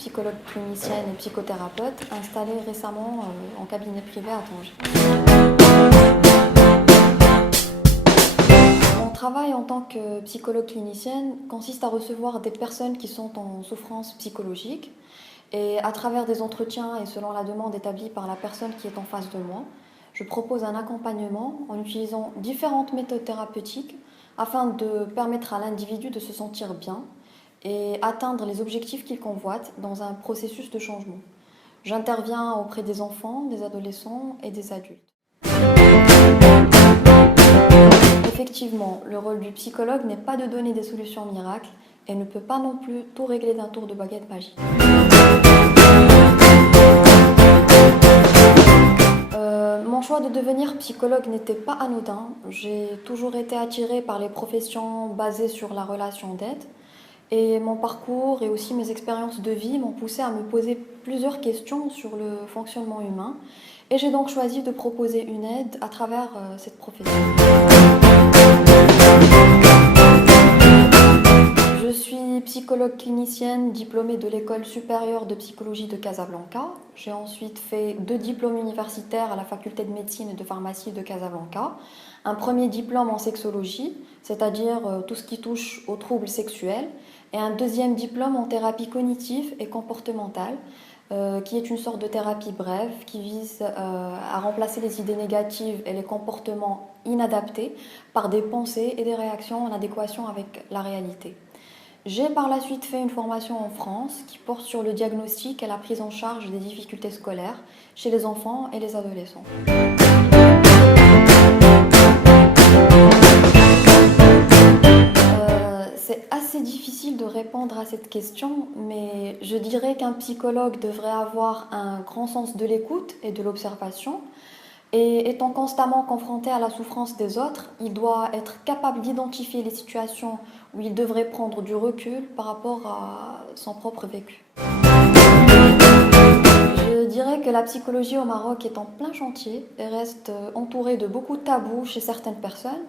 psychologue clinicienne et psychothérapeute installée récemment en cabinet privé à Tanger. Mon travail en tant que psychologue clinicienne consiste à recevoir des personnes qui sont en souffrance psychologique et à travers des entretiens et selon la demande établie par la personne qui est en face de moi, je propose un accompagnement en utilisant différentes méthodes thérapeutiques afin de permettre à l'individu de se sentir bien et atteindre les objectifs qu'il convoite dans un processus de changement. J'interviens auprès des enfants, des adolescents et des adultes. Effectivement, le rôle du psychologue n'est pas de donner des solutions miracles et ne peut pas non plus tout régler d'un tour de baguette magique. Mon choix de devenir psychologue n'était pas anodin. J'ai toujours été attirée par les professions basées sur la relation d'aide. Et mon parcours et aussi mes expériences de vie m'ont poussé à me poser plusieurs questions sur le fonctionnement humain. Et j'ai donc choisi de proposer une aide à travers cette profession. Je suis psychologue clinicienne diplômée de l'École supérieure de psychologie de Casablanca. J'ai ensuite fait 2 diplômes universitaires à la faculté de médecine et de pharmacie de Casablanca. Un premier diplôme en sexologie, c'est-à-dire tout ce qui touche aux troubles sexuels, et un deuxième diplôme en thérapie cognitive et comportementale, qui est une sorte de thérapie brève qui vise à remplacer les idées négatives et les comportements inadaptés par des pensées et des réactions en adéquation avec la réalité. J'ai par la suite fait une formation en France qui porte sur le diagnostic et la prise en charge des difficultés scolaires chez les enfants et les adolescents. C'est assez difficile de répondre à cette question, mais je dirais qu'un psychologue devrait avoir un grand sens de l'écoute et de l'observation. Et étant constamment confronté à la souffrance des autres, il doit être capable d'identifier les situations où il devrait prendre du recul par rapport à son propre vécu. Je dirais que la psychologie au Maroc est en plein chantier et reste entourée de beaucoup de tabous chez certaines personnes.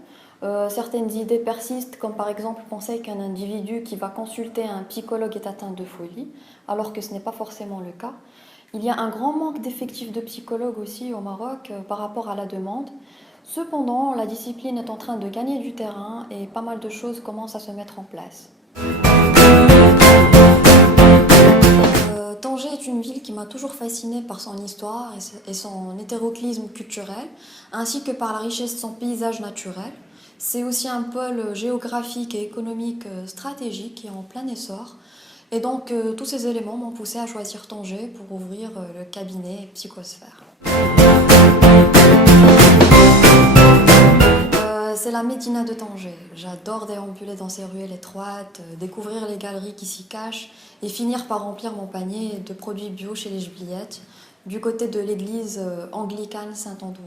Certaines idées persistent, comme par exemple penser qu'un individu qui va consulter un psychologue est atteint de folie, alors que ce n'est pas forcément le cas. Il y a un grand manque d'effectifs de psychologues aussi au Maroc par rapport à la demande. Cependant, la discipline est en train de gagner du terrain et pas mal de choses commencent à se mettre en place. Tanger est une ville qui m'a toujours fascinée par son histoire et son hétéroclisme culturel, ainsi que par la richesse de son paysage naturel. C'est aussi un pôle géographique et économique stratégique qui est en plein essor. Et donc, tous ces éléments m'ont poussé à choisir Tanger pour ouvrir le cabinet Psychosphère. C'est la Médina de Tanger. J'adore déambuler dans ces ruelles étroites, découvrir les galeries qui s'y cachent et finir par remplir mon panier de produits bio chez les Jubliettes, du côté de l'église anglicane Saint-Andrew.